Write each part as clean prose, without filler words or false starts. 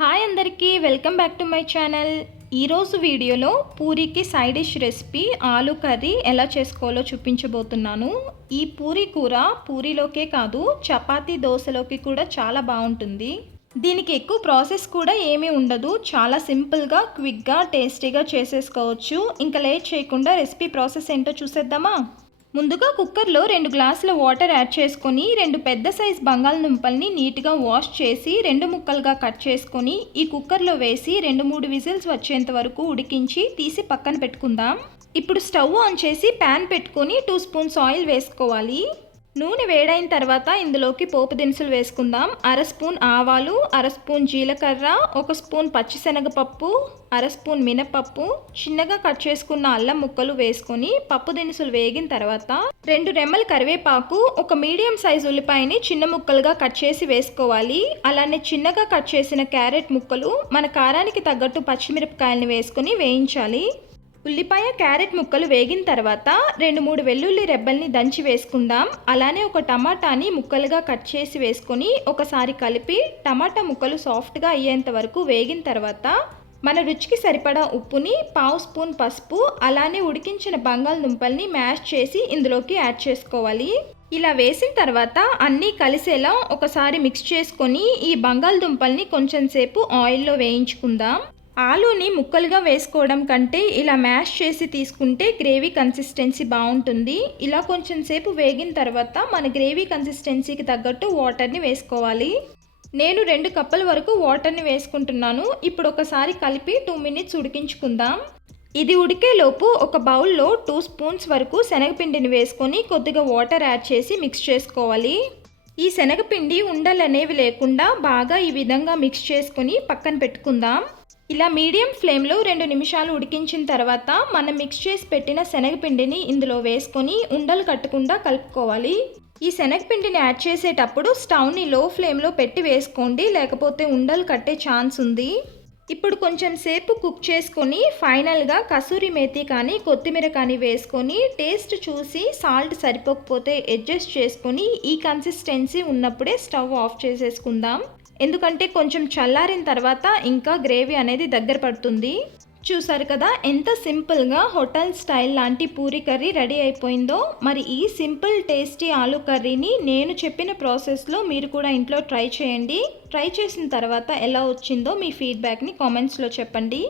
Hi అందరికీ welcome back to my channel. ఈరోజు వీడియోలో పూరీకి side dish recipe aloo curry ఎలా చేసుకోవాలో చూపించబోతున్నాను. ఈ పూరీ కూర పూరీలోకే కాదు చపాతీ దోశలోకి కూడా చాలా బాగుంటుంది. దీనికి ఎక్కువ ప్రాసెస్ కూడా ఏమీ ఉండదు. చాలా సింపుల్గా క్విక్గా టేస్టీగా చేసేసుకోవచ్చు. ఇంకా లేట్ చేయకుండా రెసిపీ ప్రాసెస్ ఏంటో చూసేద్దామా. ముందుగా కుక్కర్లో 2 గ్లాసుల వాటర్ యాడ్ చేసుకొని 2 పెద్ద సైజ్ బంగాళదుంపల్ని నీట్గా వాష్ చేసి 2 ముక్కలుగా కట్ చేసుకొని ఈ కుక్కర్లో వేసి 2-3 విజిల్స్ వచ్చేంత వరకు ఉడికించి తీసి పక్కన పెట్టుకుందాం. ఇప్పుడు స్టవ్ ఆన్ చేసి ప్యాన్ పెట్టుకొని 2 స్పూన్స్ ఆయిల్ వేసుకోవాలి. నూనె వేడైన తర్వాత ఇందులోకి పోపు దినుసులు వేసుకుందాం. 1/2 స్పూన్ ఆవాలు, 1/2 స్పూన్ జీలకర్ర, 1 స్పూన్ పచ్చిశనగపప్పు, 1/2 స్పూన్ మినపప్పు, చిన్నగా కట్ చేసుకున్న అల్లం ముక్కలు వేసుకొని పప్పు దినుసులు వేగిన తర్వాత 2 రెమ్మల కరివేపాకు, ఒక మీడియం సైజ్ ఉల్లిపాయని చిన్న ముక్కలుగా కట్ చేసి వేసుకోవాలి. అలానే చిన్నగా కట్ చేసిన క్యారెట్ ముక్కలు, మన కారానికి తగ్గట్టు పచ్చిమిరపకాయలని వేసుకొని వేయించాలి. ఉల్లిపాయ క్యారెట్ ముక్కలు వేగిన తర్వాత 2-3 వెల్లుల్లి రెబ్బల్ని దంచి వేసుకుందాం. అలానే ఒక టమాటాని ముక్కలుగా కట్ చేసి వేసుకొని ఒకసారి కలిపి టమాటా ముక్కలు సాఫ్ట్గా అయ్యేంత వరకు వేగిన తర్వాత మన రుచికి సరిపడా ఉప్పుని, 1/2 స్పూన్ పసుపు, అలానే ఉడికించిన బంగాళదుంపల్ని మ్యాష్ చేసి ఇందులోకి యాడ్ చేసుకోవాలి. ఇలా వేసిన తర్వాత అన్నీ కలిసేలా ఒకసారి మిక్స్ చేసుకొని ఈ బంగాళదుంపల్ని కొంచెం సేపు ఆయిల్లో వేయించుకుందాం. ఆలూని ముక్కలుగా వేసుకోవడం కంటే ఇలా మ్యాష్ చేసి తీసుకుంటే గ్రేవీ కన్సిస్టెన్సీ బాగుంటుంది. ఇలా కొంచెం సేపు వేగిన తర్వాత మన గ్రేవీ కన్సిస్టెన్సీకి తగ్గట్టు వాటర్ని వేసుకోవాలి. నేను 2 కప్పుల వరకు వాటర్ని వేసుకుంటున్నాను. ఇప్పుడు ఒకసారి కలిపి 2 మినిట్స్ ఉడికించుకుందాం. ఇది ఉడికేలోపు ఒక బౌల్లో 2 స్పూన్స్ వరకు శనగపిండిని వేసుకొని కొద్దిగా వాటర్ యాడ్ చేసి మిక్స్ చేసుకోవాలి. ఈ శనగపిండి ఉండలనేవి లేకుండా బాగా ఈ విధంగా మిక్స్ చేసుకొని పక్కన పెట్టుకుందాం. ఇలా మీడియం ఫ్లేమ్లో 2 నిమిషాలు ఉడికించిన తర్వాత మనం మిక్స్ చేసి పెట్టిన శనగపిండిని ఇందులో వేసుకొని ఉండలు కట్టకుండా కలుపుకోవాలి. ఈ శనగపిండిని యాడ్ చేసేటప్పుడు స్టవ్ని లో ఫ్లేమ్లో పెట్టి వేసుకోండి, లేకపోతే ఉండలు కట్టే ఛాన్స్ ఉంది. ఇప్పుడు కొంచెం సేపు కుక్ చేసుకొని ఫైనల్గా కసూరి మేతి కానీ కొత్తిమీర కానీ వేసుకొని టేస్ట్ చూసి సాల్ట్ సరిపోకపోతే అడ్జస్ట్ చేసుకొని ఈ కన్సిస్టెన్సీ ఉన్నప్పుడే స్టవ్ ఆఫ్ చేసేసుకుందాం. ఎందుకంటే కొంచెం చల్లారిన తర్వాత ఇంకా గ్రేవీ అనేది దగ్గర పడుతుంది. చూసారు కదా ఎంత సింపుల్గా హోటల్ స్టైల్ లాంటి పూరీ కర్రీ రెడీ అయిపోయిందో. మరి ఈ సింపుల్ టేస్టీ ఆలూ కర్రీని నేను చెప్పిన ప్రాసెస్లో మీరు కూడా ఇంట్లో ట్రై చేయండి. ట్రై చేసిన తర్వాత ఎలా వచ్చిందో మీ ఫీడ్బ్యాక్ని కామెంట్స్లో చెప్పండి.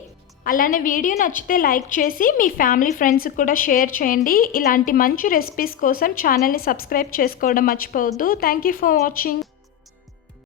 అలానే వీడియో నచ్చితే లైక్ చేసి మీ ఫ్యామిలీ ఫ్రెండ్స్కి కూడా షేర్ చేయండి. ఇలాంటి మంచి రెసిపీస్ కోసం ఛానల్ని సబ్స్క్రైబ్ చేసుకోవడం మర్చిపోవద్దు. Thank you for watching.